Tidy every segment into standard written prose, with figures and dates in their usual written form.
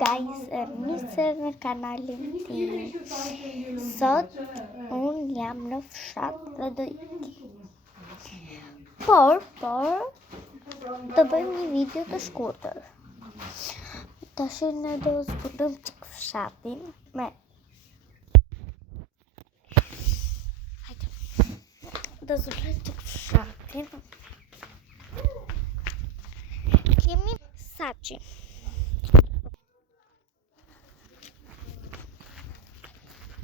guys, mirë në kanalin tim. Sot unë jam në fshat dhe do iki. Por do bëjmë një video të shkurtër. Tash ne do zbulojmë çik fshatin me do zbulojmë çik fshatin. Kemi saçi.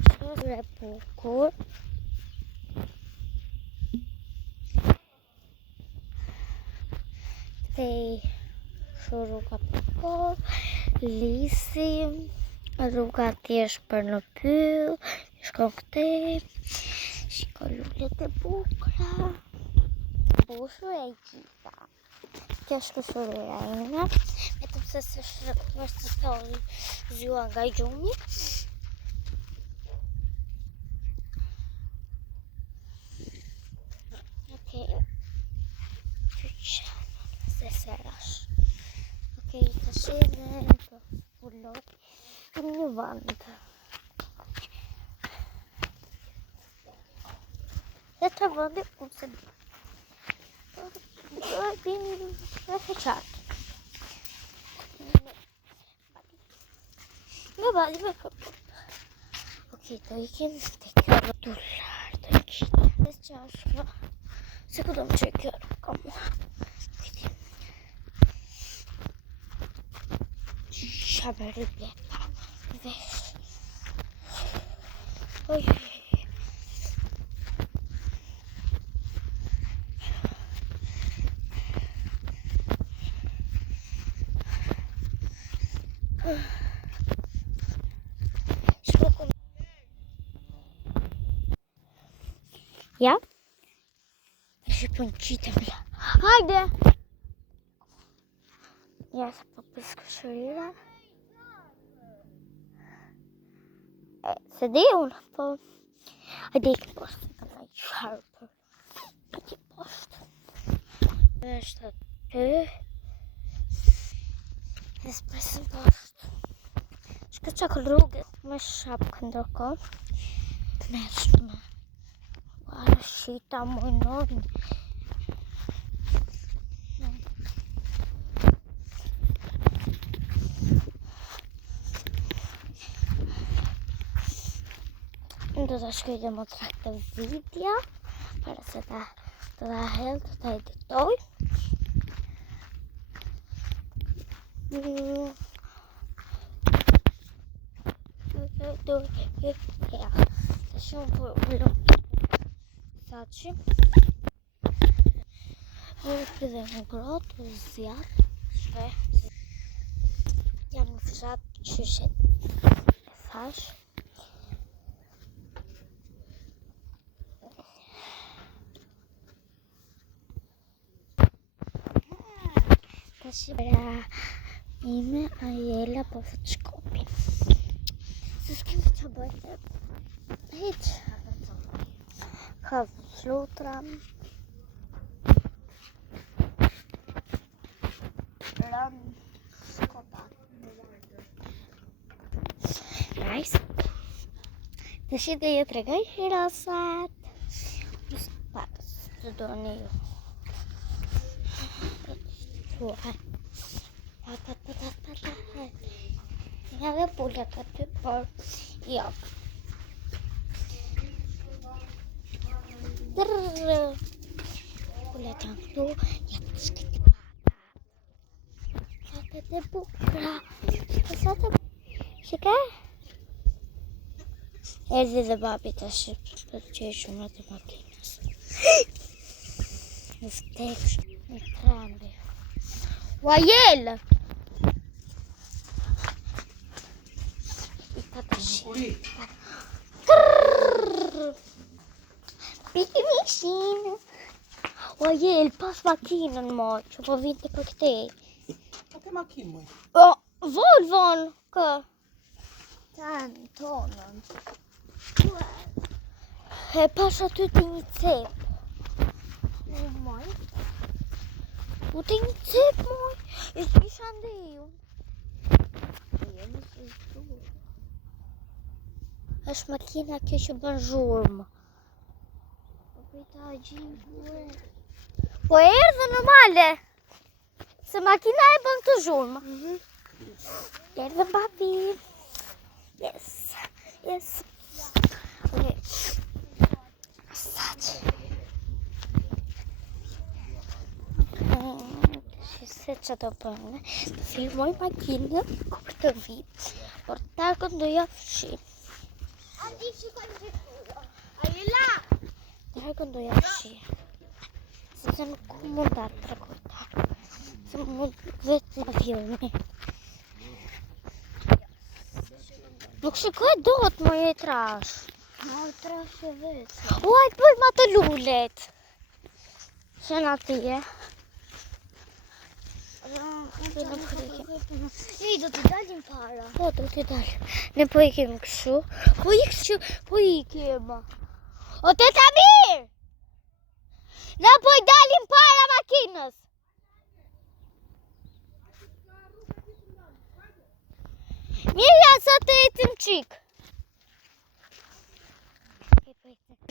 Shurë bukur. Dhe rruga bukur, lisi, rruga thjesht për në pyll, shkon këtej, shiko lullet e bukra, bushu e gjitha. Kjo është kusuruja ime, vetëm se është të thoi zhua nga gjumi. Okej. Se serash. Okej, të shime të pulloj në një vend. Dhe të vëndi unë se do bini në heqartë. Në bali me këpër. Okej, të ikim të kjo rëtullar të qitë. Dhe që ashtë se ku do më që kjo rëka mua. Shabari bleta, vesh. Oj. Shkokun. Ja? Shqipun qitem ja. Hajde! Ja, se po piskëshërira. Se di unë, po... Hajde ikë poshtë, ka nga i sharpër. Hajde poshtë. Është aty. E s'presim poshtë. Shka qak rrugët me shapkë ndërko. Meshme. Ua, shita mojnojnë. Do të shkoj dhe më traktë video, para se të hel, të editoj. Të shumë për ullum saçi. Dhe në grotë, zjarë. Jam në fshat qyshet e thash. Shqipëra ime a jela po fëtë shkopin. Se s'kemi që bëjtë hiq. Ka flutra. Rëm shkopat. Nice. Të shi dhe ju të regoj rosat. Patës të do një ju. Ja dhe pullet aty, por jo. Pullet janë këtu, ja të shkiti patat. Patat e bukra. Shika? Erdi dhe babi të shqip, për që i shumë të makinës. Në steksh, në trambi. Uajel! Piki mishin! Uajel, pas makinën mo, që po vinte për këtej. Pa ke makinë moj? O, Volvon, kë? Tanë, tonën. E pas aty të një cep. Moj. U të një cep, moj. Isha ndeju. është makina kjo që bën zhurmë. Po erdhë normale. Se makina e bën të zhurmë. Erdhë papi. Yes. Okay. Se që të bënë, të filmoj makinën kur të vitë, por takën do ja fshi. Takën do ja fshi. Se nuk mund të tregoj takën. Se mund vetë në filmi. Nuk shikoj dot më e trash. Ma trash e vetë. Uaj, bëj ma të lullet. Shena tije. Ej, do t'i dalim para. Po, do t'i dalim. Ne po ikim kështu. Po ikim. O, teta mirë! Ne po i dalim para makinës. Mirja, sa të jetim qik.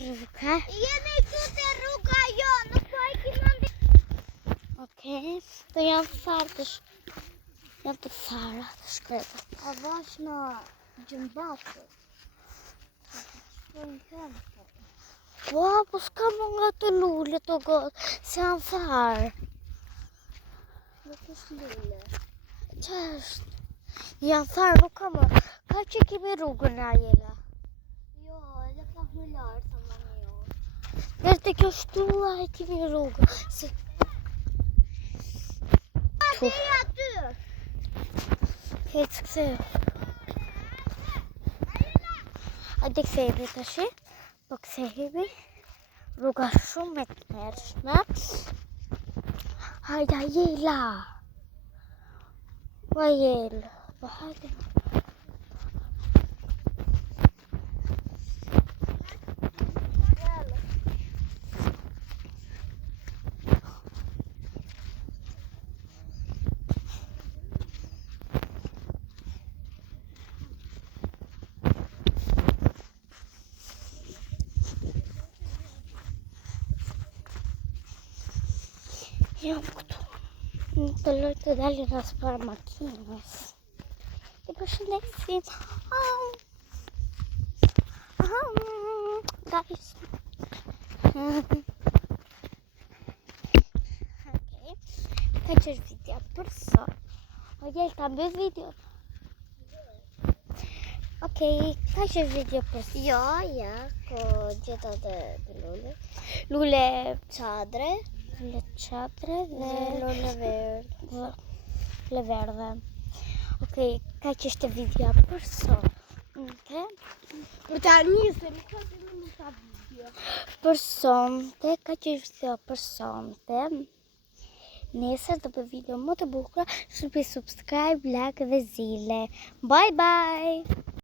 Rruga? Jemi këtu te rruga jo, nuk po ikim nëndi. Okej, të janë farë janë të fara të shkreta. A vash në gjëmbatë. Po s'ka më nga të lulle të gotë, se janë farë. Nuk është lulle. Qa është? Janë farë, nuk ka më. Ka që kemi rrugën në ajela. Jo, edhe ka më lartë, sa më një jo. Nërë të kjo shtua e kemi rrugën. Aty. Hejtë këse. A dhe kësejme të shi. Po kësejme. Rruga shumë e të mërshme. Hajda jela. Po jelë. Po hajde. Jam këtu. Të loj të dalin as para makinës. Të përshëndesim. Guys. Okay. Ka që është video për sot. O jelë ta mbës video. Okej, ka që është video për sot. Jo, ja, ko gjitha të lulle. Lulle qadre. Le qatre dhe lulle verdhe. Le verdhe. Okej, ka që është video për sot. Okay. Për ta njëse, nuk ka të në ka video. Për sonte, ka që është video për sonte. Nesër të për video më të bukra, shërpi subscribe, like dhe zile. Bye bye!